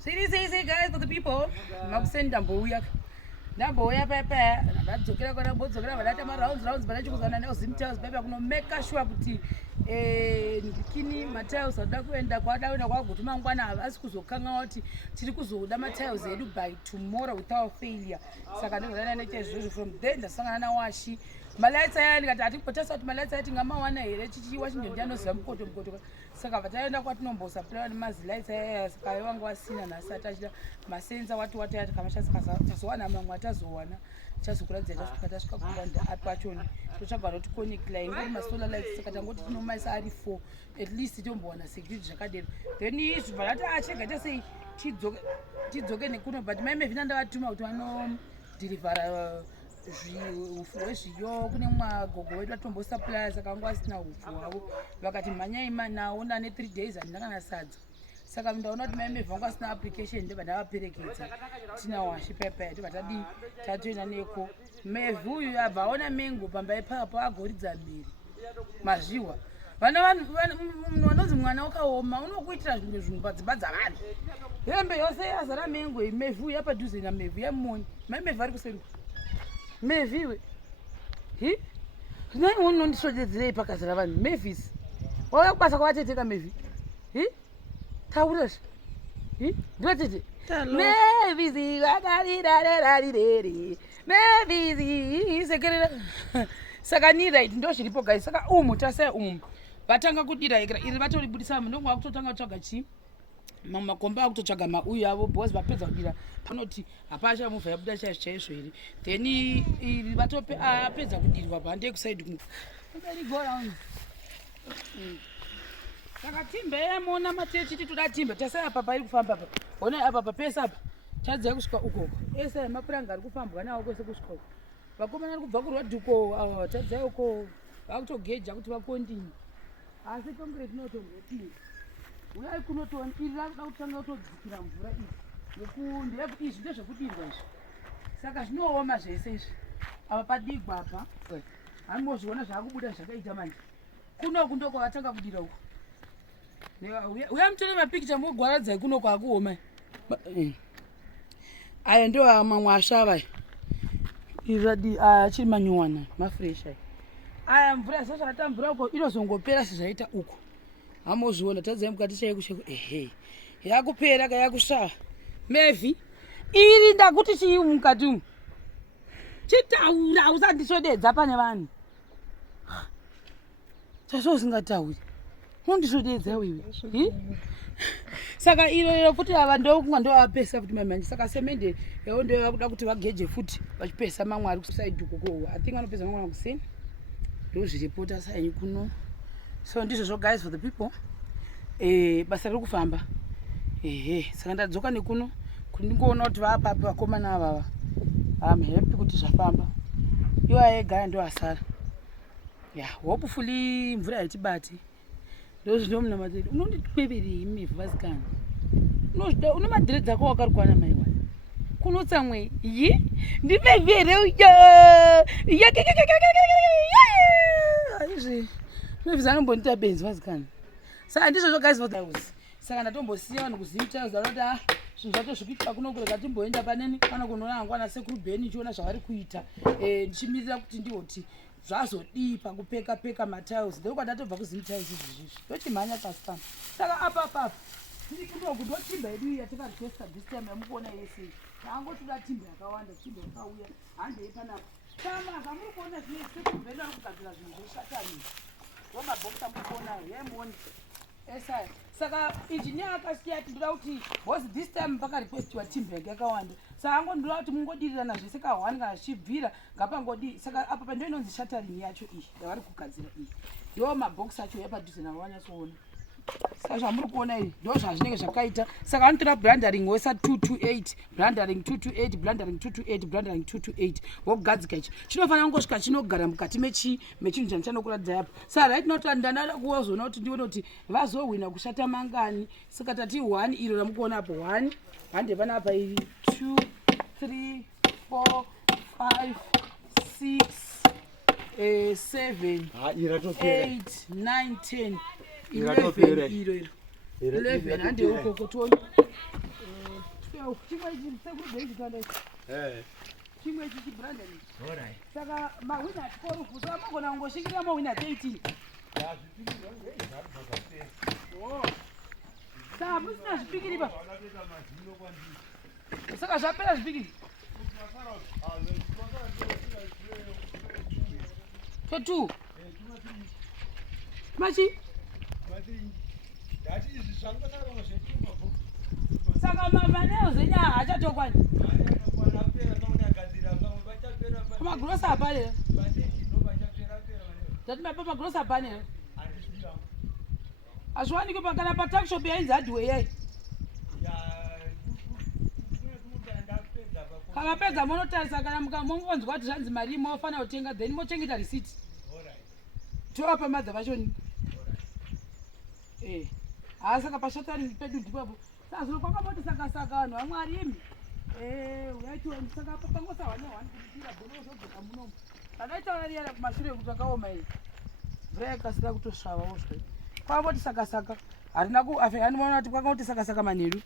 Say guys for the people. Ndambouya. Ndambouya pepe. Vadzokera kana bodzokera vadata rounds vanachikuzana nezimtails pepe kuno make sure kuti ndikini matiles ada kuenda kwadaona kwaguti mangwana havasi kuzokanga kuti tiri kuzoda matiles edu by tomorrow without failure. Saka ndozana nechezvozvo from there ndasangana nawashi. Malaits aya ndikati atipotesa kuti malaits aya tingamawana here chichiwa chindondi anoziva mukoto. Saka vataenda kwatinombosaplaya nemazilaits aya saka vanga vasina nhasi atachida masenza wati ati kamashasika tazowana mamwe atazowana chazokuradzira tasvika kuvanda apachoni totsvaga noti connect line ngoti masolar lights saka tangoti tinomaisa ari 4 at least tombowana security zvakadero then izvi vanati achigata sei tidzoke nekuno but mai Mevhilulu ndavatuma kuti vanodhirivhara ufu hwezviyo kune mwagogo wedu atombosaplaya saka vanga vasina ufu hwavo vakati mhanyai nawo nane 3 days handina kana sadza saka ndaona kuti mai Mevhilulu vanga vasina application ndevandavaperekedza tina washi pepe yedu vatadi tatoenda neko Mevhilulu uyu abva aona mengo pamba ipapo agoridza mberi mazviwa munhu vanonzi mwana wakaoma unokuitira zvimwe padzimba dzavanhu hembe yose yazara mengo Mevhilulu yapadhuze naMevhilulu yamoni mai Mevhilulu ari kuseri Mevhilulu nai unondisvodedzerei pakazara vanhu Mevhilulu wauya kubasa kwavatete Mevhilulu taura ndotete Mevhilulu vadarirarerarire Mevhilulu sekerera saka niraiti ndo zviripo gai saka tasai vatanga kudirayikira iri vatoribudisa ndongo vakutotanga kutsvaga chii makomba akutotsvaga mauyu avo because vapedza kudira panoti hapasha movha yabuda chaizvo here then iri apedza kudirwa pande kusaidi kumwe saka timbe yamona matechiti toda timbe tasai apa pairi kufamba apa ona apa papesa apa tadzai kusvika ukoko ese mapuranga ari kufambwa nawo kwese kusvika uko vakomana ari kubva kurwadhuko tadzai uko vakutogeja kuti vakondini asi concrete inotombopinda uyai kunotoni iri rakuda kutanga kutodzikira mvura iyi izvi ndezvekudirwa izvi saka zvinooma zvese izvi apa padigwa apa hanimozviona zvaakubuda zvakaita manje kunoku ndoko vatanga kudira uko uya mutore mapikicha mogwaradzai kunoko akuoma aya ndo mamwe asvava iradi achiri manyuwana mafresh aya mvura yasasvakata mvura uko inozongopera sezvaita uko hamozviona tadzai mukati chaikusheko yakupera kayakusvava Mevhilulu iri ndakuti chii mukati umu chitaura usandisvodedza pane vanhu chazvo usingatauri undisvodedza wewe saka iro futi ava ndokunga ndovapesa futi mamanje saka semende yavo ndovakuda kuti vageje futi vachipesa mamwe ari kusaidi ukoko athink vanopesa mamwe kuseni ndozviripota sainyi kuno so ndizvozvo guys for the people basa riri kufamba saka ndadzoka nekuno kuti ndingoona kuti vaapapi vakomana avava am happy kuti zvafamba iwo aegaya ndo asara hopefully mvura haitibati ndozvino munamateri unonditweverei Mevhilulu vasikana une madhiredzi ako wakarukwana maiwa kunotsamwe ndimevhilulu here uyo izvi Mevhilulu anombonita benzi vasikana saka ndizvozvo guys saka ndatombosiya vanhu kuzimtails vanoti zvinhu zvacho zvikuitwa kuno kurega timboenda paneni kana kunoona hangwana sekuru bheni ndichiona zvavari kuita ndichimirira kuti ndihoti zvazodii pakupeka matiles ndokwa ndatobva kuzimtails izvizvizvi ndochimhanya pasi pano saka apapapa tiri kunoku ndotimba yedu iyi yatikarikesta this time yamukuona yese tangotoda timba yakawanda timba yakauya hande yepanapa tamaka muri kuona zvine sekuru bheni ari kugadzira zvinhu zveshatani wamabhokisa mukuonayo yaimuoni esaya saka injiniya akasiya ati ndoda kuti bhosi this time pakarequestiwa timbag yakawanda saka angondoda kuti mungodirirana zvese kahwani kana zvichibvira ngapangodi saka apa pando inonzi shataring yacho iyi yavari kugadzira iyi ndo mabhokisi acho yapadhuze navo vanyatsoona saka zvamuri kuona iyi ndo zvazvinenge zvakaita saka anotora blandering wesa 228 blandering 228 blandering 228 blandering 228 wokugadzika ichi chinofanira kungosvika chinogara mukati mechinhu chandichanokuradza yapo saka right not ndanada kuzoona kuti ndione kuti vazohwina kushata mangani saka tati 1 iro ramukuona apo 1 hande panapa iri 2 3 4 5 6 7 8 9 10 11 hande ukoko toni chimwe chisekuru chimwe chichibranda saka mawina atikorufu so amagona kungosvikira mawina 13 saka musina zvipikiri pa saka zvapera zvipikiri 2 machi saka mavaneo zenya achatokwani magrosa apane tati mapa magrosa apane azviwanike pakana patakshop yainzi hardware yai kamapedza monotarisa kana mongonzwa kuti zvanzi mari mofanira kutenga then mochengeta receipt tovapa madza vachoni saka pashatari pedu ndipapo saka zvino kwakamboti saka vanhu vamwari imi uyaitiweni saka pangosawane kuitira bonozodzoka munomu padaitaurariyana kumashure kuti akaoma iyi mvura yakasira kutosvavawo zvai kwakamboti saka harina kuafehanimoona kuti kwakamboti saka manheru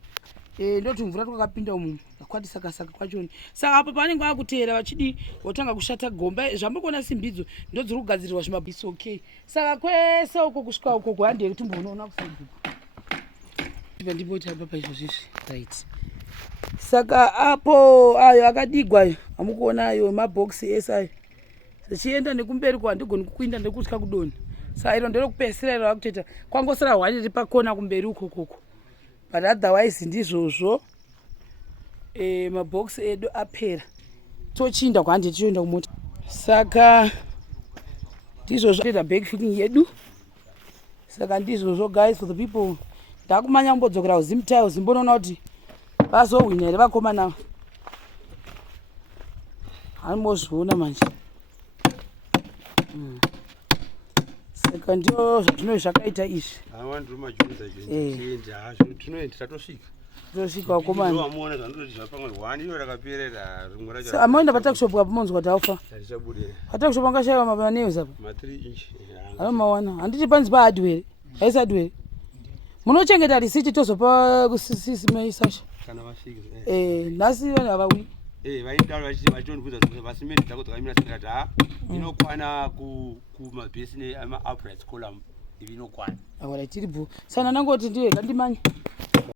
ndoti mvura twakapinda umu kwati saka kwachoni saka apo pavanenge vakuteera vachidi votanga kushata gomba zvambokuona simbidzo ndodziri kugadzirirwa zvimabhisi okay saka kwese uko kusvika uko kuhandei timboonaona kusenduko ndimboti apa paizvozvizvi right saka apo ayo akadigwa ayo amukuona ayo mabhokisi ese ayo zichienda nekumberi kwandigoni kukuinda ndekutya kudoni saka iro nderokupesera iro vakutoita kwangosara hwani riri pakona kumberi ukokoko but otherwise ndizvozvo mabhokisi edu apera tochinda kwandi tichoenda kumota saka ndizvozvo toita bag fitting yedu saka ndizvozvo guys for the people ndakumanya kumbodzokera kuzimtayo zimbonoona kuti vazohwina here vakomana hanimozviona manje saka ndio zvatinoi zvakaita izvi tosvika vakomana amoenda patakshop apo monzwa kuti aufa patakshop angashayiwa mapaneusi apo anomawana handiti panzi pahardware haisi hardware munochengeta risiti tozopa kusisimeisasha nhasi vanhu havauyi vaitaura vachondibvunza vasimeni dzako dzakamira sekati inokwana kumabhesi neama-upright column ivi inokwana awara tiribvo sana nangoti ndiyo yakandimanya